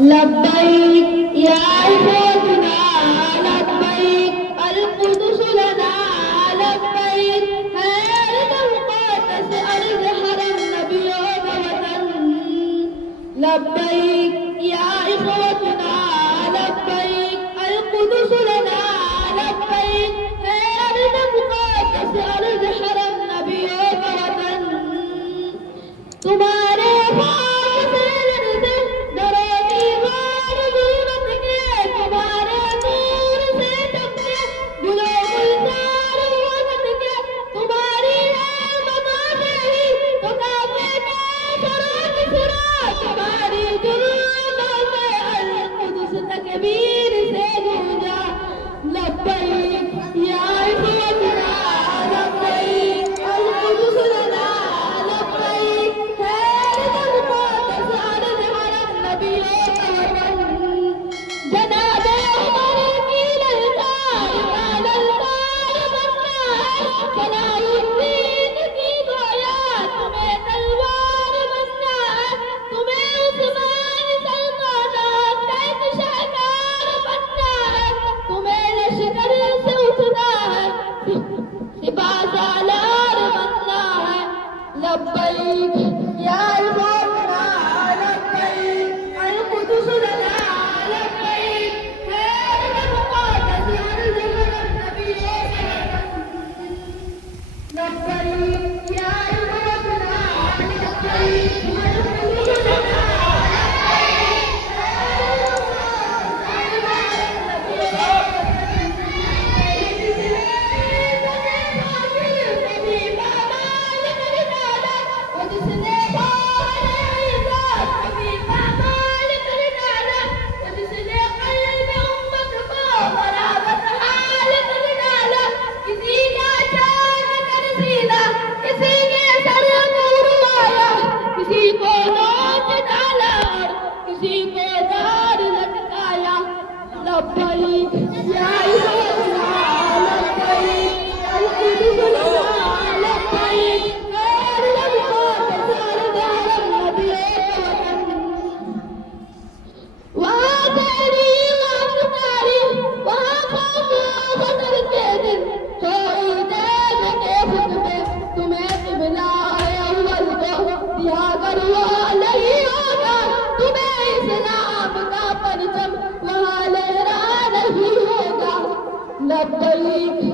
लब्बैक या इबादना लब्बैक अल कुदस लना लब्बैक है अर्ज़ मुक़द्दस अर्ज़ हरम नबियों का वतन लब्बैक या इबादना लब्बैक अल कुदस लना लब्बैक है अर्ज़ मुक़द्दस अर्ज़ हरम नबियों का वतन तुम्हारे तकबीर से गूंजा लब्बैक या इबादना लब्बैक अल कुदस लना लब्बैक है अर्ज़ मुक़द्दस अर्ज़ हरम नबियों का वतन जनाबे उमर की ललकार का ललकार बनना है सलाहुद्दीन की गोया तुम्हें तलवार बनना है तुम्हें उस्मान सल्तनत का एक शाहकार बनना है तुम्हें लश्कर से उठना है सिपा सालार बनना है लब्बैक या इबादना लब्बैक अल कुदस लना लब्बैक है अर्ज़ मुक़द्दस अर्ज़ हरम नबियों का वतन लब्बैक या इबादना लब्बैक अल कुदस लना किसी को नोच डाला और किसी को दार लटकाया लब्बैक या इबादना लब्बैक अल कुदस लना लब्बैक है अर्ज़ मुक़द्दस अर्ज़ हरम नबियों का वतन वहाँ तेरी गिरफ्तारी वहाँ खौफ खतर के दिन हो ईद के खुतबे तुम्हें क़िबला है अव्वल को दिया कर वो नहीं होगा तुम्हें इस्लाम का परचम वहाँ लहरा नहीं होगा लब्बैक